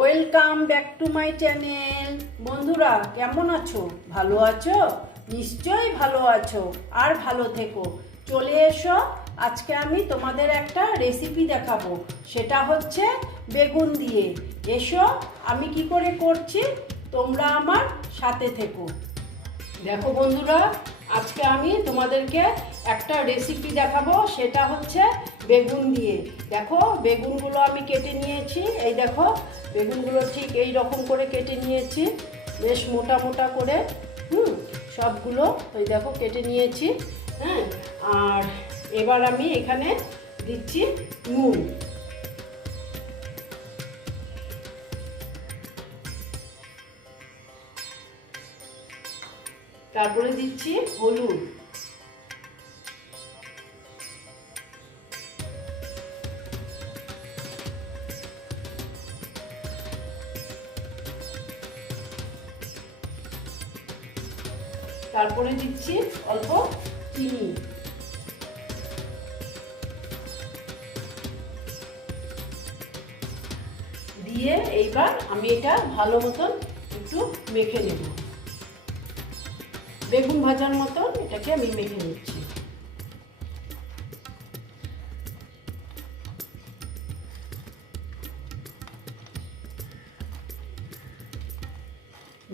Welcome back to my channel বন্ধুরা, কেমন আছো? ভালো আছো? নিশ্চয়ই ভালো আছো আর ভালো থেকো। চলে এসো, আজকে আমি তোমাদের একটা রেসিপি দেখাবো। সেটা হচ্ছে বেগুন দিয়ে। এসো, আমি কি করে করছি? তোমরা আমার সাথে থেকো। দেখো বন্ধুরা, আজকে আমি তোমাদেরকে একটা রেসিপি দেখাবো, সেটা হচ্ছে বেগুন দিয়ে। দেখো, বেগুনগুলো আমি কেটে নিয়েছি। এই দেখো, বেগুনগুলো ঠিক এই রকম করে কেটে নিয়েছি। বেশ মোটা মোটা করে, হুম, সবগুলো ওই দেখো কেটে নিয়েছি হ্যাঁ। আর এবার আমি এখানে দিচ্ছি নুন। তারপরে দিচ্ছি হলুদ। তারপরে দিচ্ছি অল্প চিনি। দিয়ে এইবার আমি এটা ভালো মতন একটু মেখে নেব। বেগুন ভাজার মতন এটাকে আমি মেখে নিচ্ছি।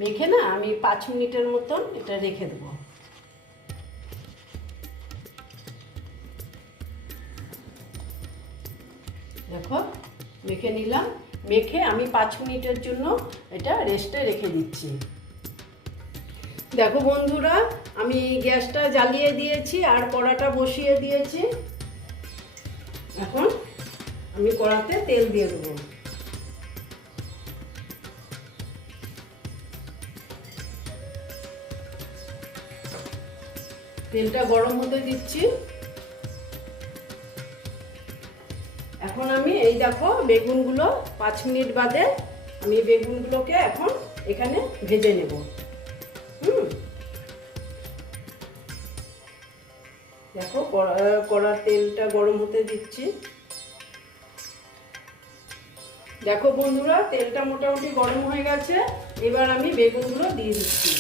মেখে না আমি পাঁচ মিনিটের মতন এটা রেখে দেবো। দেখো, মেখে নিলাম। মেখে আমি পাঁচ মিনিটের জন্য এটা রেস্টে রেখে দিচ্ছি। দেখো বন্ধুরা, আমি গ্যাসটা জ্বালিয়ে দিয়েছি আর কড়াটা বসিয়ে দিয়েছি। এখন আমি কড়াতে তেল দিয়ে দেবো। তেলটা গরম হতে দিচ্ছি। এখন আমি এই দেখো বেগুনগুলো পাঁচ মিনিট বাদে আমি বেগুনগুলোকে এখন এখানে ভেজে নেব। দেখো কড়ার তেলটা গরম হতে দিচ্ছি। দেখো বন্ধুরা, তেলটা মোটামুটি গরম হয়ে গেছে। এবার আমি বেগুনগুলো দিয়ে দিচ্ছি।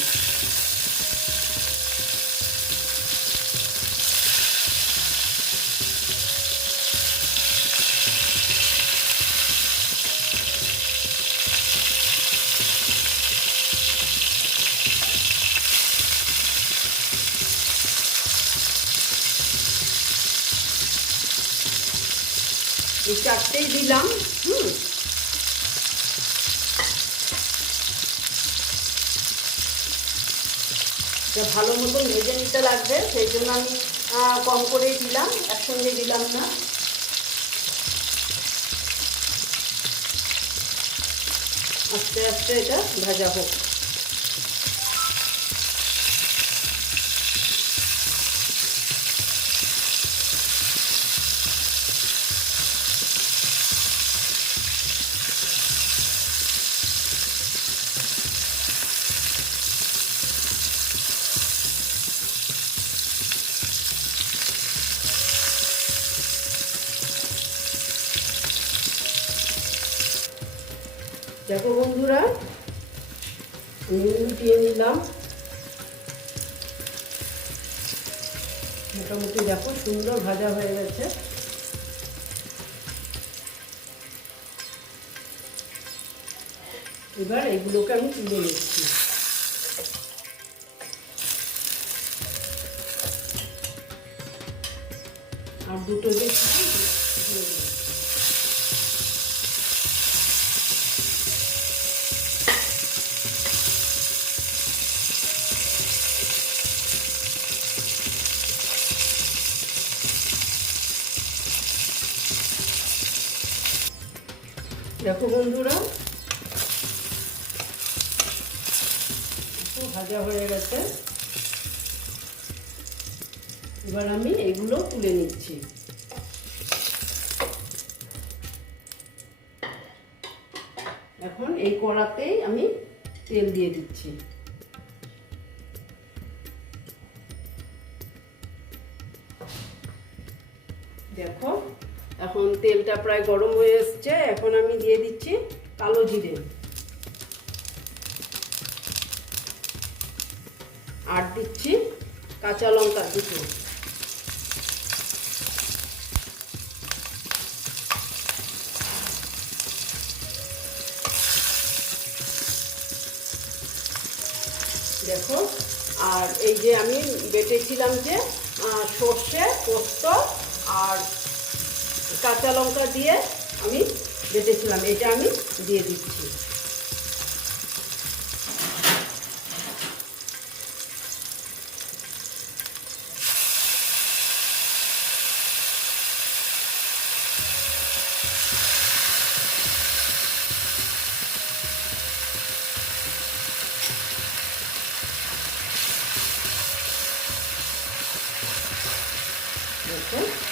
এই চারটেই দিলাম, হুম। ভালো মতন ভেজে নিতে লাগবে, সেই জন্য আমি কম করেই দিলাম, একসঙ্গে দিলাম না। আস্তে আস্তে এটা ভাজা হোক। দেখো বন্ধুরা উল্টিয়ে নিলাম। মোটামুটি দেখো সুন্দর ভাজা হয়ে গেছে। এবার এগুলোকে আমি তুলে নিচ্ছি। আর দুটো দিচ্ছি দেখো বন্ধুরা ভাজা হয়ে গেছে। এবার আমি এগুলো তুলে নিচ্ছি। এখন এই কড়াতেই আমি তেল দিয়ে দিচ্ছি। তেলটা প্রায় গরম হয়ে এসছে। এখন আমি দিয়ে দিচ্ছি কালো জিরে। আর দিচ্ছি কাঁচা লঙ্কা দুটো। দেখো, আর এই যে আমি বেটেছিলাম যে সর্ষে, পোস্ত আর কাঁচা লঙ্কা দিয়ে আমি বেঁধেছিলাম এটা আমি দিয়ে দিচ্ছি। দেখো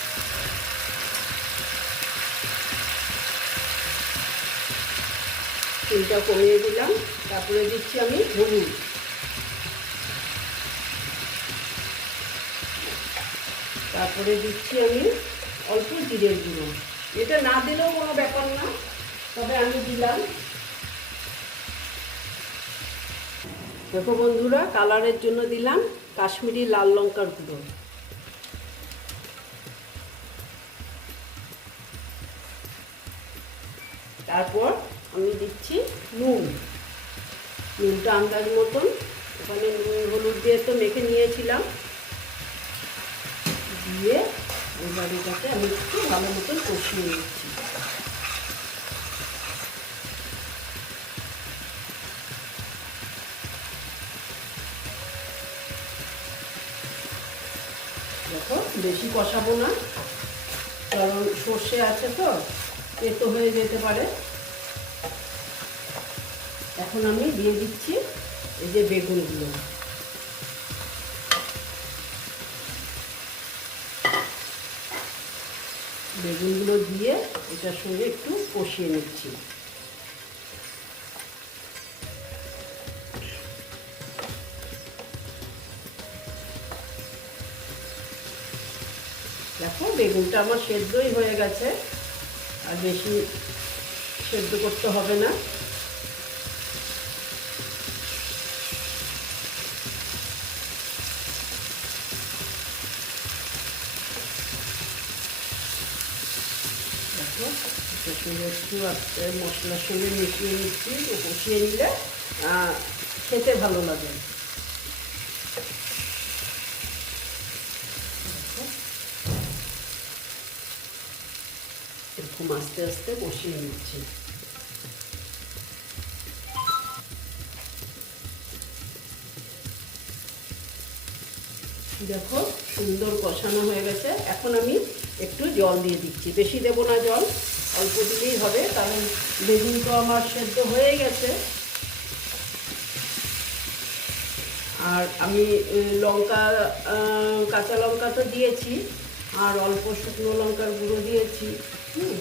তেলটা কমিয়ে দিলাম। তারপরে দিচ্ছি আমি হলুদ। তারপরে দিচ্ছি আমি অল্প জিরের গুঁড়ো। এটা না দিলেও কোনো ব্যাপার না, তবে আমি দিলাম। দেখো বন্ধুরা, কালারের জন্য দিলাম কাশ্মীরি লাল লঙ্কার গুঁড়ো। তারপর আমি দিচ্ছি নুন। নুনটা আন্দাজ মতন। ওখানে নুন, হলুদ দিয়ে তো মেখে নিয়েছিলাম। দিয়ে এবার এটাকে আমি একটু ভালো মতন কষিয়ে নিচ্ছি। দেখো, বেশি কষাবো না, কারণ সর্ষে আছে তো তেতো হয়ে যেতে পারে। এখন আমি দিয়ে দিচ্ছি এই যে বেগুনগুলো। বেগুনগুলো দিয়ে এটার সঙ্গে একটু কষিয়ে নিচ্ছি। দেখো, বেগুনটা আমার সেদ্ধই হয়ে গেছে, আর বেশি সেদ্ধ করতে হবে না দেখো একটু মশলার সঙ্গে মিশিয়ে নিচ্ছি কষিয়ে নিলে খেতে ভালো লাগে। এরকম আস্তে আস্তে কষিয়ে নিচ্ছি। দেখো, সুন্দর কষানো হয়ে গেছে। এখন আমি একটু জল দিয়ে দিচ্ছি। বেশি দেবো না জল। অল্প দিলেই হবে, কারণ বেগুন তো আমার সেদ্ধ হয়ে গেছে। আর আমি লঙ্কা কাঁচা লঙ্কা তো দিয়েছি, আর অল্প শুকনো লঙ্কার গুঁড়ো দিয়েছি, হুম।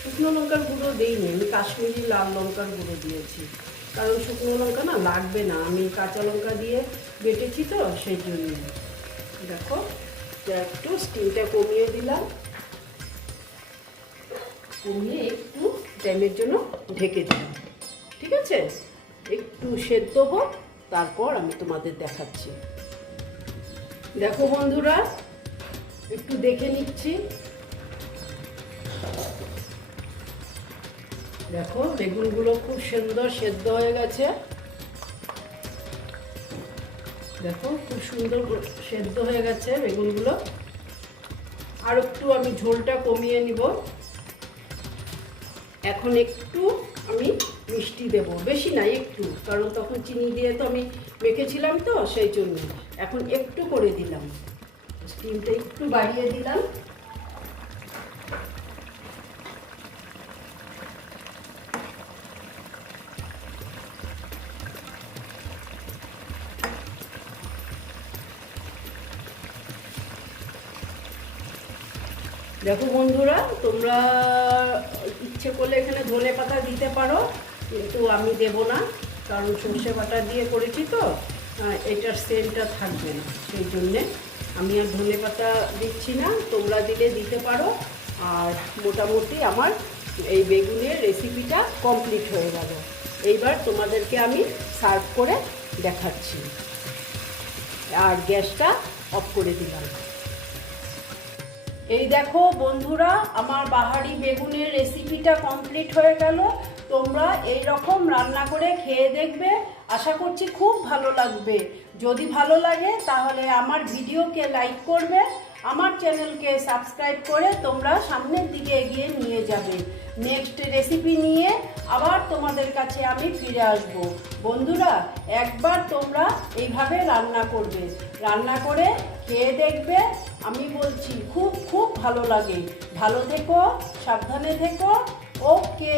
শুকনো লঙ্কার গুঁড়ো দিইনি, আমি কাশ্মীরি লাল লঙ্কার গুঁড়ো দিয়েছি। কারণ শুকনো লঙ্কা না লাগবে না, আমি কাঁচা লঙ্কা দিয়ে বেটেছি তো, সেই জন্য। দেখো, একটু স্টিমটা কমিয়ে দিলাম। কমিয়ে একটু টাইমের জন্য ঢেকে দিলাম। ঠিক আছে? একটু সেদ্ধ হোক, তারপর আমি তোমাদের দেখাচ্ছি। দেখো বন্ধুরা, একটু দেখে নিচ্ছি। দেখো, বেগুনগুলো খুব সুন্দর সেদ্ধ হয়ে গেছে। দেখো, খুব সুন্দর সেদ্ধ হয়ে গেছে বেগুনগুলো। আর একটু আমি ঝোলটা কমিয়ে নিব। এখন একটু আমি মিষ্টি দেব। বেশি না একটু, কারণ তখন চিনি দিয়ে তো আমি মেখেছিলাম তো, সেই জন্য। এখন একটু করে দিলাম। স্টিমটা একটু বাড়িয়ে দিলাম। দেখো বন্ধুরা, তোমরা ইচ্ছে করলে এখানে ধনে পাতা দিতে পারো, কিন্তু আমি দেব না, কারণ সর্ষে বাটা দিয়ে করেছি তো এটার সেন্টটা থাকবে না, সেই জন্যে আমি আর ধনে পাতা দিচ্ছি না, তোমরা দিলে দিতে পারো, আর মোটামুটি আমার এই বেগুনের রেসিপিটা কমপ্লিট হয়ে গেল। এইবার তোমাদেরকে আমি সার্ভ করে দেখাচ্ছি। আর গ্যাসটা অফ করে দিলাম। এই দেখো বন্ধুরা, আমার বাহারি বেগুনের রেসিপিটা কমপ্লিট হয়ে গেল। তোমরা এই রকম রান্না করে খেয়ে দেখবে। আশা করছি খুব ভালো লাগবে। যদি ভালো লাগে, তাহলে আমার ভিডিওকে লাইক করবে। আমার চ্যানেলকে সাবস্ক্রাইব করে তোমরা সামনের দিকে এগিয়ে নিয়ে যাবে। নেক্সট রেসিপি নিয়ে আবার তোমাদের কাছে আমি ফিরে আসব। বন্ধুরা, একবার তোমরা এইভাবে রান্না করবে। রান্না করে খেয়ে দেখবে, আমি বলছি খুব খুব ভালো লাগে। ভালো থেকো, সাবধানে থেকো। ওকে